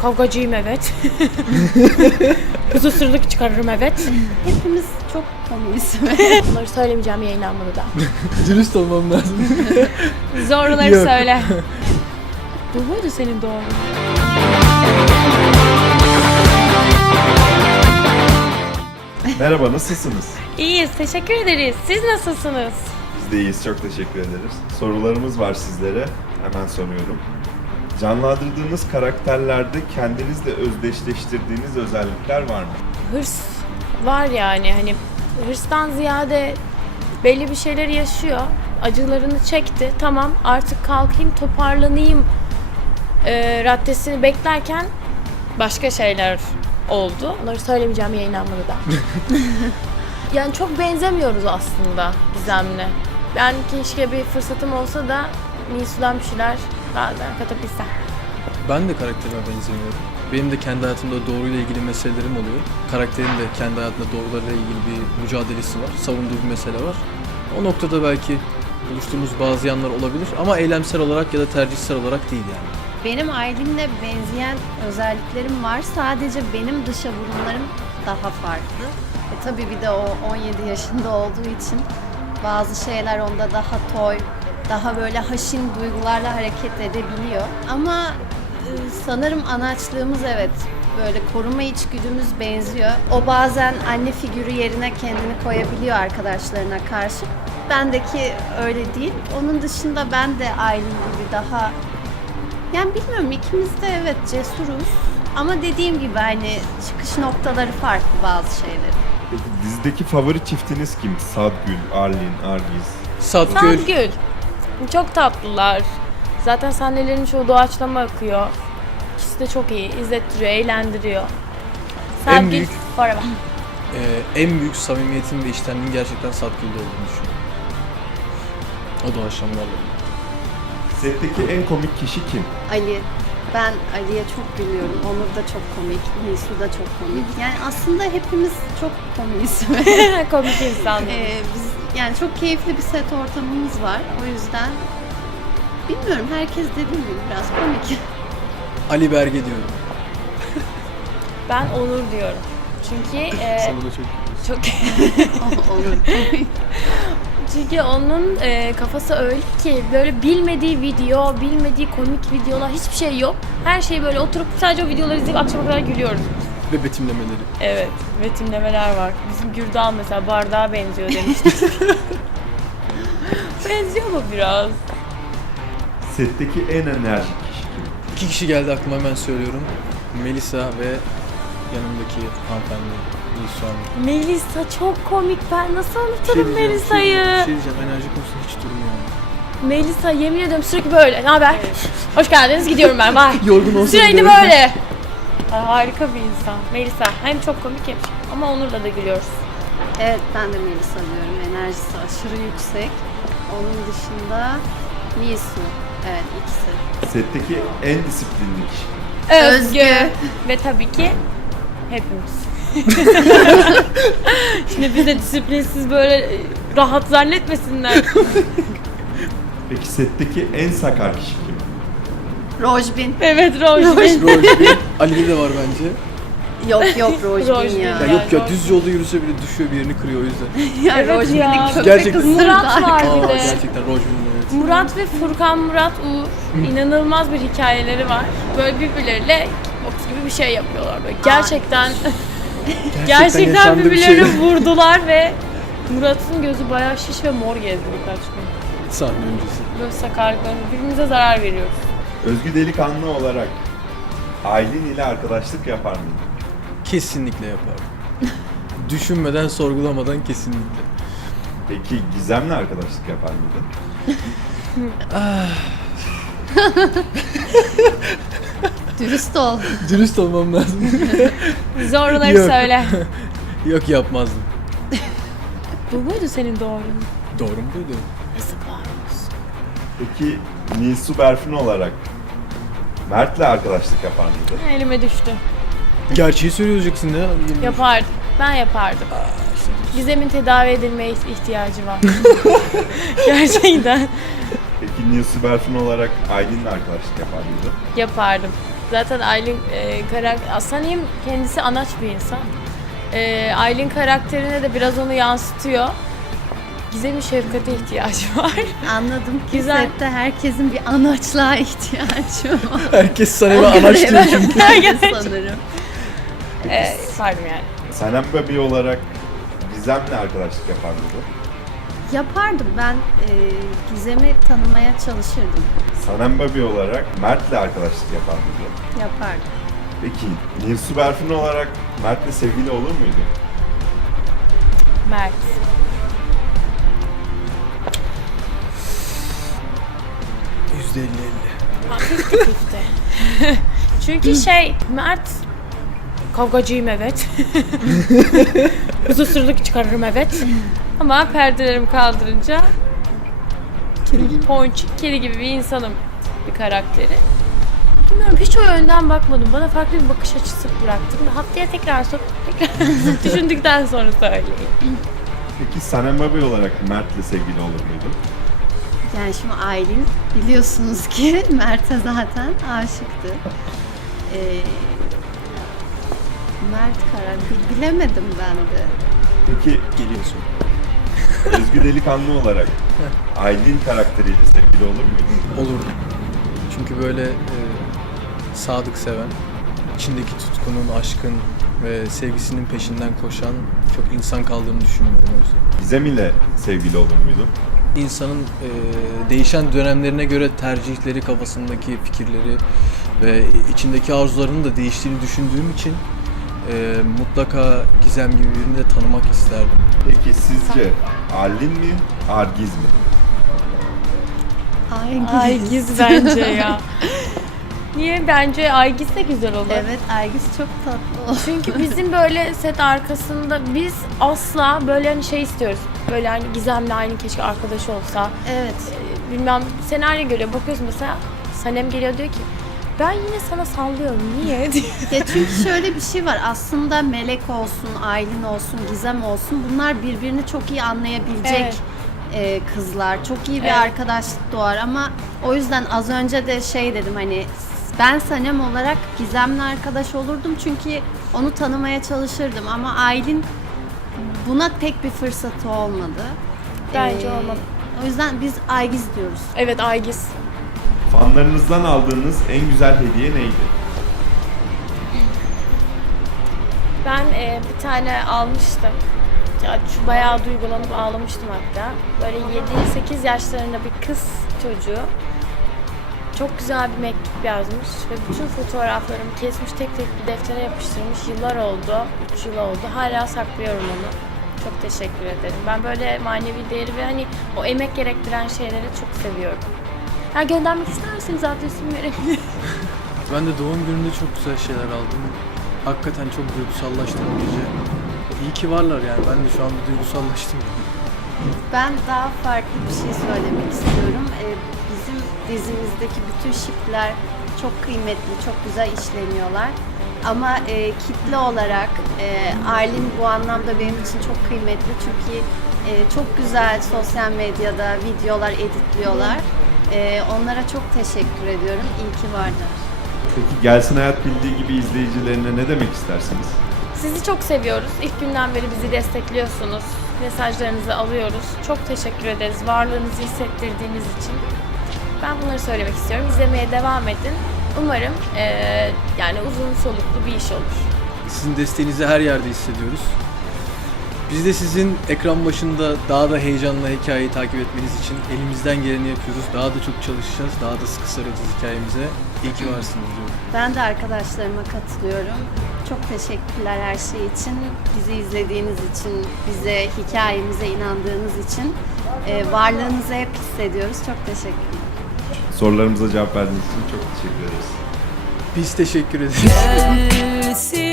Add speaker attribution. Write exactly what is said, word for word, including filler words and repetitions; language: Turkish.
Speaker 1: Kavgacıyım evet. Huzursuzluk çıkarırım evet.
Speaker 2: Hepimiz çok komiyiz.
Speaker 1: Bunları söylemeyeceğim, yayınlanmadı da.
Speaker 3: Dürüst olmam lazım.
Speaker 1: Zorluları
Speaker 3: Yok.
Speaker 1: söyle. Bu muydu senin doğum?
Speaker 4: Merhaba, nasılsınız?
Speaker 1: İyiyiz, teşekkür ederiz. Siz nasılsınız?
Speaker 4: Biz de iyiyiz, çok teşekkür ederiz. Sorularımız var sizlere, hemen soruyorum. Canlandırdığınız karakterlerde kendinizle özdeşleştirdiğiniz özellikler var mı?
Speaker 1: Hırs var yani, hani hırstan ziyade belli bir şeyler yaşıyor. Acılarını çekti. Tamam, artık kalkayım, toparlanayım e, raddesini beklerken başka şeyler oldu. Onları söylemeyeceğim, yayınlanmadı da. Yani çok benzemiyoruz aslında Gizem'le. Ben keşke bir fırsatım olsa da Nisu'dan bir şeyler bazen katabilsem.
Speaker 3: Ben de karakterime benzemiyorum. Benim de kendi hayatımda doğruyla ilgili meselelerim oluyor. Karakterin de kendi hayatında doğrularla ilgili bir mücadelesi var. Savunduğu bir mesele var. O noktada belki buluştuğumuz bazı yanlar olabilir ama eylemsel olarak ya da tercihsel olarak değil yani.
Speaker 2: Benim Aylin'le benzeyen özelliklerim var. Sadece benim dışa vurumlarım daha farklı. E tabii bir de o on yedi yaşında olduğu için bazı şeyler onda daha toy, daha böyle haşin duygularla hareket edebiliyor. Ama e, sanırım anaçlığımız evet böyle koruma içgüdümüz benziyor. O bazen anne figürü yerine kendini koyabiliyor arkadaşlarına karşı. Bendeki öyle değil. Onun dışında ben de Aylin gibi daha... Yani bilmiyorum, ikimiz de evet cesuruz. Ama dediğim gibi hani çıkış noktaları farklı bazı şeylerin.
Speaker 4: Peki dizideki favori çiftiniz kim? Sadgül, Arlin, Argiz.
Speaker 3: Satgül.
Speaker 1: Sadgül. Çok tatlılar. Zaten sahnelerin çoğu doğaçlama akıyor. İkisi de çok iyi. İzlettiriyor, eğlendiriyor.
Speaker 3: En
Speaker 1: Sadgül
Speaker 3: büyük-
Speaker 1: forever.
Speaker 3: Ee, en büyük samimiyetin ve içtenliğin gerçekten Satgül'de olduğunu düşünüyorum. O doğaçlamalarla.
Speaker 4: Setteki en komik kişi kim?
Speaker 2: Ali. Ben Ali'ye çok gülüyorum. Onur da çok komik. Nisu da çok komik. Yani aslında hepimiz çok komiyiz.
Speaker 1: Komik insan.
Speaker 2: Ee, biz yani çok keyifli bir set ortamımız var. O yüzden bilmiyorum, herkes dediğim gibi biraz komik.
Speaker 3: Ali Berge diyorum.
Speaker 1: Ben Onur diyorum. Çünkü e,
Speaker 3: Sana da çok
Speaker 1: çok
Speaker 2: Onur.
Speaker 1: çünkü onun e, kafası öyle ki böyle bilmediği video, bilmediği komik videolar hiçbir şey yok. Her şeyi böyle oturup sadece o videoları izleyip akşama kadar gülüyoruz.
Speaker 3: Ve betimlemeleri.
Speaker 1: Evet, betimlemeler var. Bizim Gürdal mesela bardağa benziyor demiştik. Benziyor mu biraz?
Speaker 4: Setteki en enerjik kişi kim?
Speaker 3: İki kişi geldi aklıma, hemen söylüyorum. Melisa ve yanımdaki hanımefendi Nisu Hanım.
Speaker 1: Melisa çok komik. Ben nasıl
Speaker 3: Bir şey
Speaker 1: unuturum
Speaker 3: diyeceğim, bir şey diyeceğim,
Speaker 1: Melisa'yı?
Speaker 3: Bir şey diyeceğim, enerji konusunda hiç durmuyor.
Speaker 1: Melisa yemin ediyorum sürekli böyle. Ne haber? Hoş geldiniz. Gidiyorum ben. Bye.
Speaker 3: Yorgun olsa
Speaker 1: Sürekli
Speaker 3: bile-
Speaker 1: böyle. Ay, harika bir insan. Melisa hem çok komik hem şey. Ama Onur'la da gülüyoruz.
Speaker 2: Evet, ben de Melisa diyorum. Enerjisi aşırı yüksek. Onun dışında Nisu. Evet, ikisi.
Speaker 4: Setteki en disiplinli kişi kim?
Speaker 1: Özgü.
Speaker 2: Özgü.
Speaker 1: Ve tabii ki hepimiz. Şimdi biz de disiplinsiz böyle rahat zannetmesinler.
Speaker 4: Peki setteki en sakar kişi kim?
Speaker 2: Rojbin.
Speaker 1: Evet Rojbin.
Speaker 3: Rojbin. Ali'de de var bence.
Speaker 2: Yok yok Rojbin
Speaker 1: Rojbin.
Speaker 2: ya.
Speaker 3: Ya
Speaker 1: Yani
Speaker 3: yok ya,
Speaker 1: Rojbin.
Speaker 3: düz yolda yürüse bile düşüyor, bir yerini kırıyor o yüzden.
Speaker 2: Ya
Speaker 1: Evet
Speaker 2: Rojbin'in
Speaker 1: ya.
Speaker 2: köpek
Speaker 3: Gerçekten.
Speaker 2: ısırdı
Speaker 1: Murat var
Speaker 2: arkadaşlar.
Speaker 1: bir de.
Speaker 3: Aa, gerçekten Rojbin, evet.
Speaker 1: Murat ve Furkan Murat Uğur inanılmaz bir hikayeleri var. Böyle birbirleriyle kickbox gibi bir şey yapıyorlar böyle. Gerçekten gerçekten
Speaker 3: yaşandı bir
Speaker 1: birbirlerini
Speaker 3: şey.
Speaker 1: vurdular ve Murat'ın gözü bayağı şiş ve mor gezdi birkaç gün.
Speaker 3: Sahne öncesi.
Speaker 1: Böyle sakarlıklarını birbirimize zarar veriyoruz.
Speaker 4: Özgü delikanlı olarak Aylin ile arkadaşlık yapar mıydı?
Speaker 3: Kesinlikle yapardım. Düşünmeden, sorgulamadan kesinlikle.
Speaker 4: Peki Gizem'le arkadaşlık yapar mıydı?
Speaker 2: Dürüst ol.
Speaker 3: Dürüst olmam lazım.
Speaker 1: Zorluları
Speaker 3: Yok.
Speaker 1: söyle.
Speaker 3: Yok, yapmazdım.
Speaker 1: Bu muydu senin doğrun?
Speaker 3: Doğru mu buydu?
Speaker 1: Yazıklar olsun.
Speaker 4: Peki Nisu Berfin olarak Mert'le arkadaşlık yapar mıydı?
Speaker 1: Elime düştü.
Speaker 3: Gerçeği söyleyeceksin ya.
Speaker 1: Yapardım. Ben yapardım. Gizem'in tedavi edilmeye ihtiyacı var. Gerçekten
Speaker 4: Peki Nisu Berfin olarak Aylin'le arkadaşlık yapar mıydı?
Speaker 1: yapardım. Zaten Aylin e, karakter, Sanem kendisi anaç bir insan. E, Aylin karakterine de biraz onu yansıtıyor. Gizem'in şefkate ihtiyacı var.
Speaker 2: Anladım ki
Speaker 1: Güzel.
Speaker 2: sette herkesin bir anaçlığa ihtiyacı var.
Speaker 3: Herkes Sanem'e anaç diyor çünkü.
Speaker 2: Sanırım.
Speaker 1: E, pardon yani.
Speaker 4: Sanem Babi olarak Gizem'le arkadaşlık yapar mıydı?
Speaker 2: Yapardım. Ben e, Gizem'i tanımaya çalışırdım.
Speaker 4: Sanem Babi olarak Mert'le arkadaşlık yapar mıydı?
Speaker 2: Yapardım.
Speaker 4: Peki Nilsu Berfin olarak Mert'le sevgili olur muydu?
Speaker 1: Mert.
Speaker 3: yüzde elli elli.
Speaker 1: Fifty fifty. Çünkü şey, Mert kavgacıyım evet. Huzursuzluk çıkarırım evet. Ama perdelerimi kaldırınca ponçik kedi gibi bir insanım, bir karakteri. Bilmiyorum, hiç o yönden bakmadım. Bana farklı bir bakış açısı bıraktın. Haftaya tekrar sor, tekrar düşündükten sonra söyleyeyim.
Speaker 4: Peki Sanem Babi olarak Mert'le sevgili olur muydu?
Speaker 2: Yani şimdi Aylin biliyorsunuz ki Mert'e zaten aşıktı. Ee, Mert karar bil- bilemedim ben de.
Speaker 4: Peki
Speaker 3: Geliyorsun.
Speaker 4: Özgü Delikanlı olarak Aylin karakteriyle sevgili olur muydu?
Speaker 3: Olurdu. Çünkü böyle e, sadık seven, içindeki tutkunun, aşkın ve sevgisinin peşinden koşan çok insan kaldığını düşünmüyorum o yüzden.
Speaker 4: Gizem ile sevgili olur muydu?
Speaker 3: İnsanın e, değişen dönemlerine göre tercihleri, kafasındaki fikirleri ve içindeki arzularının da değiştiğini düşündüğüm için e, mutlaka Gizem gibi birini de tanımak isterdim.
Speaker 4: Peki sizce Aylin mi, Argiz mi?
Speaker 2: Aygis.
Speaker 1: Aygiz bence ya. Niye? Bence Aygiz de güzel olur.
Speaker 2: Evet, Aygis çok tatlı oldu.
Speaker 1: Çünkü bizim böyle set arkasında biz asla böyle hani şey istiyoruz. Böyle hani Gizem'le Aylin keşke arkadaş olsa.
Speaker 2: Evet.
Speaker 1: Ee, Bilmem, senaryo görüyor, bakıyorsun mesela Sanem geliyor diyor ki ben yine sana sallıyorum niye diyor.
Speaker 2: Ya çünkü şöyle bir şey var. Aslında Melek olsun, Aylin olsun, Gizem olsun, bunlar birbirini çok iyi anlayabilecek
Speaker 1: Evet.
Speaker 2: e, kızlar. Çok iyi bir
Speaker 1: Evet.
Speaker 2: arkadaşlık doğar ama o yüzden az önce de şey dedim, hani ben Sanem olarak Gizem'le arkadaş olurdum çünkü onu tanımaya çalışırdım ama Aylin buna pek bir fırsatı olmadı.
Speaker 1: Bence
Speaker 2: Ee,
Speaker 1: olmadı.
Speaker 2: O yüzden biz Aygiz diyoruz.
Speaker 1: Evet, Aygiz.
Speaker 4: Fanlarınızdan aldığınız en güzel hediye neydi?
Speaker 1: Ben e, bir tane almıştım. Ya, şu bayağı duygulanıp ağlamıştım hatta. Böyle yedi sekiz yaşlarında bir kız çocuğu çok güzel bir mektup yazmış ve bütün fotoğraflarımı kesmiş, tek tek bir deftere yapıştırmış. Yıllar oldu, üç yıl oldu. Hala saklıyorum onu. Çok teşekkür ederim. Ben böyle manevi değeri ve hani o emek gerektiren şeyleri çok seviyorum. Ya göndermek isterseniz adresimi verebilirim.
Speaker 3: Ben de doğum gününde çok güzel şeyler aldım. Hakikaten çok duygusallaştım o gece. İyi ki varlar yani. Ben de şu anda duygusallaştım.
Speaker 2: Ben daha farklı bir şey söylemek istiyorum. Ee, bizim dizimizdeki bütün şipler çok kıymetli, çok güzel işleniyorlar. Ama e, kitle olarak e, Aylin bu anlamda benim için çok kıymetli çünkü e, çok güzel sosyal medyada videolar editliyorlar. E, onlara çok teşekkür ediyorum. İyi ki varlar.
Speaker 4: Peki Gelsin Hayat bildiği gibi izleyicilerine ne demek istersiniz?
Speaker 1: Sizi çok seviyoruz. İlk günden beri bizi destekliyorsunuz. Mesajlarınızı alıyoruz. Çok teşekkür ederiz varlığınızı hissettirdiğiniz için. Ben bunları söylemek istiyorum. İzlemeye devam edin. Umarım eee, yani uzun soluklu bir iş olur.
Speaker 3: Sizin desteğinizi her yerde hissediyoruz. Biz de sizin ekran başında daha da heyecanla hikayeyi takip etmeniz için elimizden geleni yapıyoruz. Daha da çok çalışacağız. Daha da sıkı saracağız hikayemize. İyi ki varsınız diyorum.
Speaker 2: Ben de arkadaşlarıma katılıyorum. Çok teşekkürler her şey için. Bizi izlediğiniz için, bize, hikayemize inandığınız için. E, varlığınızı hep hissediyoruz. Çok teşekkürler.
Speaker 4: Sorularımıza cevap verdiğiniz için çok teşekkür ederiz.
Speaker 3: Biz teşekkür ederiz.
Speaker 5: Gelsin